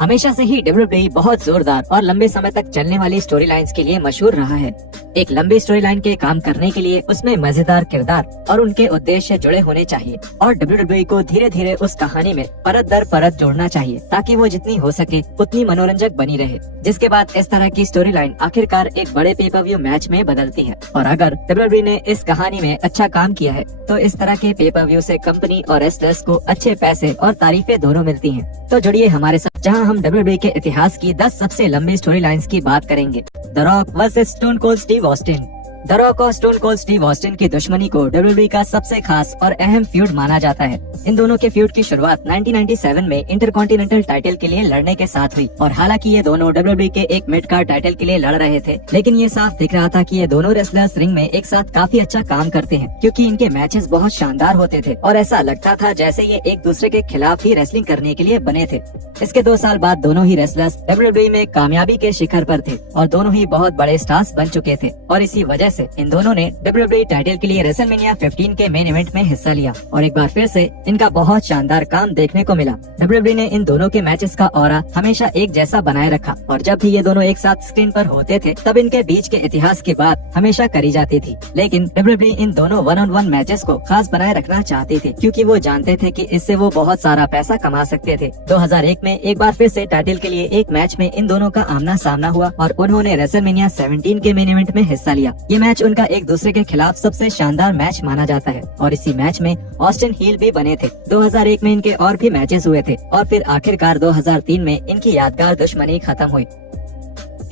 हमेशा से ही डब्ल्यूडब्ल्यूई बहुत जोरदार और लंबे समय तक चलने वाली स्टोरी लाइन्स के लिए मशहूर रहा है। एक लंबी स्टोरी लाइन के काम करने के लिए उसमें मजेदार किरदार और उनके उद्देश्य जुड़े होने चाहिए और डब्ल्यूडब्ल्यूई को धीरे धीरे उस कहानी में परत दर परत जोड़ना चाहिए ताकि वो जितनी हो सके उतनी मनोरंजक बनी रहे। जिसके बाद इस तरह की स्टोरी लाइन आखिरकार एक बड़े पे पर व्यू मैच में बदलती है। और अगर डब्ल्यूडब्ल्यूई ने इस कहानी में अच्छा काम किया है तो इस तरह के पे पर व्यू से कंपनी और रेसलर्स को अच्छे पैसे और तारीफें दोनों मिलती हैं। तो जुड़िए हमारे साथ जहां हम डब्ल्यूडब्ल्यूई के इतिहास की 10 सबसे लंबी स्टोरी लाइन्स की बात करेंगे। The rock versus stone cold Steve Austin. The rock और स्टोन कोल्ड स्टीव ऑस्टिन की दुश्मनी को डब्ल्यूडब्ल्यूई का सबसे खास और अहम फ्यूड माना जाता है। इन दोनों के फ्यूड की शुरुआत 1997 में इंटरकॉन्टिनेंटल टाइटल के लिए लड़ने के साथ हुई और हालांकि ये दोनों डब्ल्यूडब्ल्यूई के एक मिड कार्ड टाइटल के लिए लड़ रहे थे, लेकिन ये साफ दिख रहा था कि ये दोनों रेसलर्स रिंग में एक साथ काफी अच्छा काम करते हैं क्योंकि इनके मैचेस बहुत शानदार होते थे और ऐसा लगता था जैसे ये एक दूसरे के खिलाफ ही रेसलिंग करने के लिए बने थे। इसके 2 साल बाद दोनों ही रेसलर्स डब्ल्यूडब्ल्यूई में कामयाबी के शिखर पर थे और दोनों ही बहुत बड़े स्टार्स बन चुके थे और इसी वजह से इन दोनों ने डब्ल्यूडब्ल्यूई टाइटल के लिए रेसलमेनिया 15 के मेन इवेंट में हिस्सा लिया और एक बार फिर से इनका बहुत शानदार काम देखने को मिला। डब्ल्यूडब्ल्यूई ने इन दोनों के मैचेस का ऑरा हमेशा एक जैसा बनाए रखा और जब भी ये दोनों एक साथ स्क्रीन पर होते थे तब इनके बीच के इतिहास की बात हमेशा करी जाती थी। लेकिन डब्ल्यूडब्ल्यूई इन दोनों 1-on-1 मैचेस को खास बनाए रखना चाहते थे क्योंकि वो जानते थे कि इससे वो बहुत सारा पैसा कमा सकते थे। 2001 में एक बार फिर से टाइटल के लिए एक मैच में इन दोनों का आमना सामना हुआ और उन्होंने रेसलमेनिया 17 के मेन इवेंट में हिस्सा लिया। ये मैच उनका एक दूसरे के खिलाफ सबसे शानदार मैच माना जाता है और इसी मैच में ऑस्टिन हील भी बने थे। 2001 में इनके और भी मैचेस हुए थे और फिर आखिरकार 2003 में इनकी यादगार दुश्मनी खत्म हुई।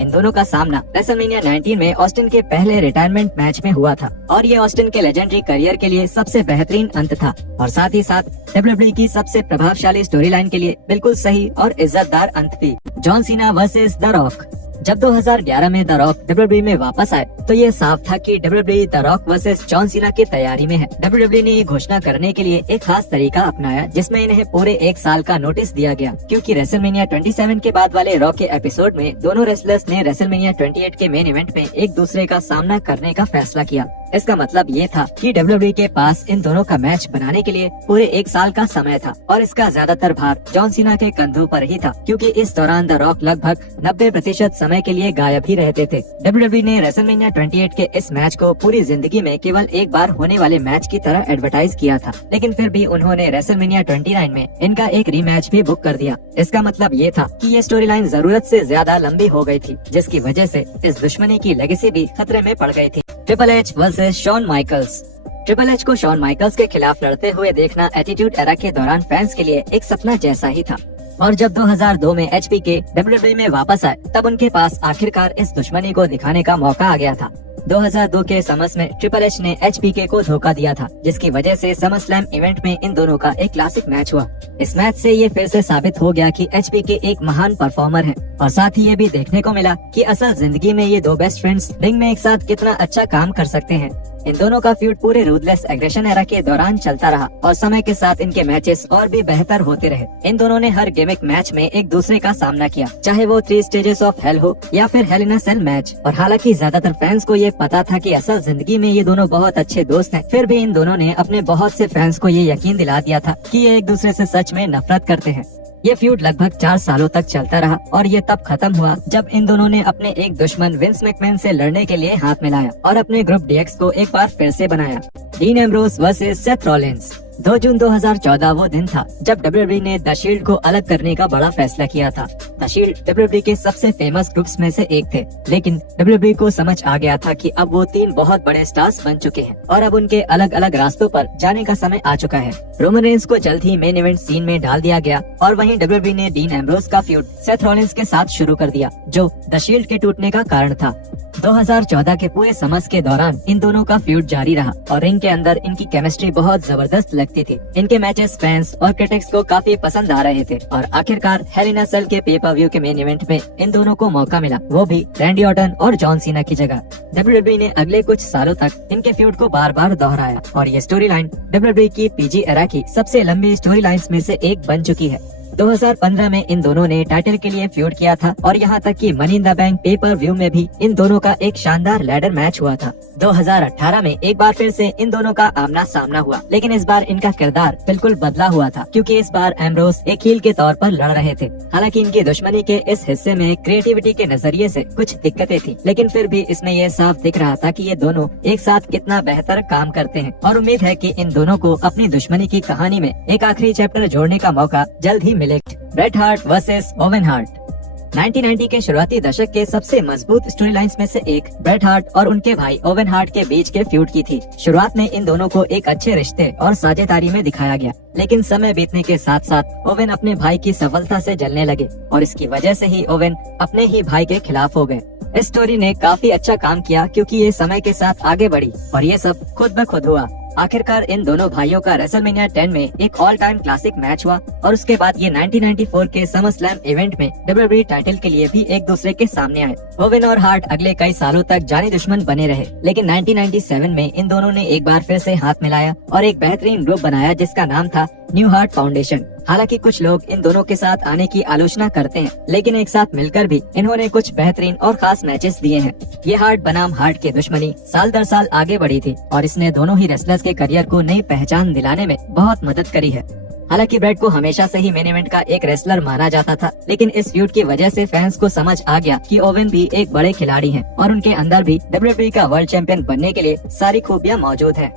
इन दोनों का सामना रेसलमेनिया 19 में ऑस्टिन के पहले रिटायरमेंट मैच में हुआ था और ये ऑस्टिन के लेजेंडरी करियर के लिए सबसे बेहतरीन अंत था और साथ ही साथ डब्ल्यूडब्ल्यूई की सबसे प्रभावशाली स्टोरी लाइन के लिए बिल्कुल सही और इज्जतदार अंत भी। John Cena versus the rock. जब 2011 में द रॉक डब्ल्यूडब्ल्यूई में वापस आए तो ये साफ था कि WWE the rock versus John Cena की तैयारी में है। डब्ल्यूडब्ल्यूई ने ये घोषणा करने के लिए एक खास तरीका अपनाया जिसमें इन्हें पूरे 1 साल का नोटिस दिया गया क्योंकि रेसलमेनिया 27 के बाद वाले रॉक के एपिसोड में दोनों रेसलर्स ने रेसलमेनिया 28 के मेन इवेंट में एक दूसरे का सामना करने का फैसला किया। इसका मतलब ये था कि डब्ल्यूडब्ल्यूई के पास इन दोनों का मैच बनाने के लिए पूरे 1 साल का समय था और इसका ज्यादातर भार जॉन सीना के कंधों पर ही था क्योंकि इस दौरान द रॉक लगभग 90% समय के लिए गायब ही रहते थे। डब्ल्यूडब्ल्यूई ने रेसलमेनिया 28 के इस मैच को पूरी जिंदगी में केवल एक बार होने वाले मैच की तरह एडवर्टाइज किया था, लेकिन फिर भी उन्होंने रेसलमेनिया 29 में इनका एक रीमैच भी बुक कर दिया। इसका मतलब ये था कि ये स्टोरी लाइन जरूरत से ज्यादा लंबी हो गई थी जिसकी वजह से इस दुश्मनी की लेगेसी भी खतरे में पड़ गई थी। Triple H versus Shawn Michaels. Triple H को शॉन माइकल्स के खिलाफ लड़ते हुए देखना एटीट्यूड एरा के दौरान फैंस के लिए एक सपना जैसा ही था और जब 2002 में एचबीके डब्ल्यूडब्ल्यूई में वापस आए तब उनके पास आखिरकार इस दुश्मनी को दिखाने का मौका आ गया था। 2002 के समर्स में ट्रिपल एच ने एचबीके को धोखा दिया था जिसकी वजह से समर स्लैम इवेंट में इन दोनों का एक क्लासिक मैच हुआ। इस मैच से ये फिर से साबित हो गया कि एचबीके एक महान परफॉर्मर है और साथ ही ये भी देखने को मिला कि असल जिंदगी में ये 2 बेस्ट फ्रेंड्स रिंग में एक साथ कितना अच्छा काम कर सकते हैं। इन दोनों का फ्यूड पूरे रूथलेस एग्रेशन एरा के दौरान चलता रहा और समय के साथ इनके मैचेस और भी बेहतर होते रहे। इन दोनों ने हर गिमिक मैच में एक दूसरे का सामना किया, चाहे वो 3 स्टेजेस ऑफ हेल हो या फिर हेल इन अ सेल मैच। और हालांकि ज्यादातर फैंस को ये पता था कि असल जिंदगी में ये दोनों बहुत अच्छे दोस्त हैं, फिर भी इन दोनों ने अपने बहुत से फैंस को ये यकीन दिला दिया था कि ये एक दूसरे से सच में नफरत करते हैं। ये फ्यूड लगभग 4 सालों तक चलता रहा और ये तब खत्म हुआ जब इन दोनों ने अपने एक दुश्मन विंस मैकमैन से लड़ने के लिए हाथ मिलाया और अपने ग्रुप डीएक्स को एक बार फिर से बनाया। Dean Ambrose versus Seth Rollins. 2 जून 2014 वो दिन था जब डब्ल्यूडब्ल्यूई ने द शील्ड को अलग करने का बड़ा फैसला किया था। द शील्ड डब्ल्यूडब्ल्यूई के सबसे फेमस ग्रुप्स में से एक थे, लेकिन डब्ल्यूडब्ल्यूई को समझ आ गया था कि अब वो 3 बहुत बड़े स्टार्स बन चुके हैं और अब उनके अलग अलग रास्तों पर जाने का समय आ चुका है। रोमन रेंस को जल्द ही मेन इवेंट सीन में डाल दिया गया और वहीं डब्ल्यूडब्ल्यूई ने डीन एम्ब्रोस का फ्यूड सेथ रॉलिंस के साथ शुरू कर दिया जो द शील्ड के टूटने का कारण था। 2014 के पूरे समर्स के दौरान इन दोनों का फ्यूड जारी रहा और रिंग के अंदर इनकी केमिस्ट्री बहुत जबरदस्त लगती थी। इनके मैचेस फैंस और क्रिटिक्स को काफी पसंद आ रहे थे और आखिरकार हेल इन अ सेल के पे पर व्यू के मेन इवेंट में इन दोनों को मौका मिला, वो भी रैंडी ऑर्टन और जॉन सीना की जगह। डब्ल्यूडब्ल्यूई ने अगले कुछ सालों तक इनके फ्यूड को बार बार दोहराया और ये स्टोरी लाइन डब्ल्यूडब्ल्यूई की पीजी एरा की सबसे लंबी स्टोरी लाइन्स में से एक बन चुकी है। 2015 में इन दोनों ने टाइटल के लिए फ्यूड किया था और यहाँ तक कि money in the bank pay per view में भी इन दोनों का एक शानदार लैडर मैच हुआ था। 2018 में एक बार फिर से इन दोनों का आमना सामना हुआ, लेकिन इस बार इनका किरदार बिल्कुल बदला हुआ था क्योंकि इस बार एम्ब्रोस एक हील के तौर पर लड़ रहे थे। हालांकि इनकी दुश्मनी के इस हिस्से में क्रिएटिविटी के नजरिए से कुछ दिक्कतें थी, लेकिन फिर भी इसमें ये साफ दिख रहा था कि ये दोनों एक साथ कितना बेहतर काम करते हैं और उम्मीद है कि इन दोनों को अपनी दुश्मनी की कहानी में एक आखिरी चैप्टर जोड़ने का मौका जल्द ही मिलेगा। Bret Hart versus oven heart. 1990 के शुरुआती दशक के सबसे मजबूत स्टोरी लाइन्स में से एक ब्रेट हार्ट और उनके भाई ओवेन हार्ट के बीच के फ्यूड की थी। शुरुआत में इन दोनों को एक अच्छे रिश्ते और साझेदारी में दिखाया गया, लेकिन समय बीतने के साथ साथ ओवेन अपने भाई की सफलता से जलने लगे और इसकी वजह से ही ओवेन अपने ही भाई के खिलाफ हो गए। इस स्टोरी ने काफी अच्छा काम किया क्योंकि ये समय के साथ आगे बढ़ी और ये सब खुद ब खुद हुआ। आखिरकार इन दोनों भाइयों का रेसलमेनिया 10 में एक ऑल टाइम क्लासिक मैच हुआ और उसके बाद ये 1994 के समर स्लैम इवेंट में WWE टाइटल के लिए भी एक दूसरे के सामने आए। ओवेन और हार्ट अगले कई सालों तक जानी दुश्मन बने रहे, लेकिन 1997 में इन दोनों ने एक बार फिर से हाथ मिलाया और एक बेहतरीन ग्रुप बनाया जिसका नाम था न्यू हार्ट फाउंडेशन। हालांकि कुछ लोग इन दोनों के साथ आने की आलोचना करते हैं, लेकिन एक साथ मिलकर भी इन्होंने कुछ बेहतरीन और खास मैचेस दिए हैं। ये हार्ट बनाम हार्ट की दुश्मनी साल दर साल आगे बढ़ी थी और इसने दोनों ही रेसलर्स के करियर को नई पहचान दिलाने में बहुत मदद करी है। हालांकि ब्रेट को हमेशा से ही मेन इवेंट का एक रेसलर माना जाता था, लेकिन इस फ्यूड की वजह से फैंस को समझ आ गया कि ओवेन भी एक बड़े खिलाड़ी हैं और उनके अंदर भी WWE का वर्ल्ड चैंपियन बनने के लिए सारी खूबियां मौजूद है।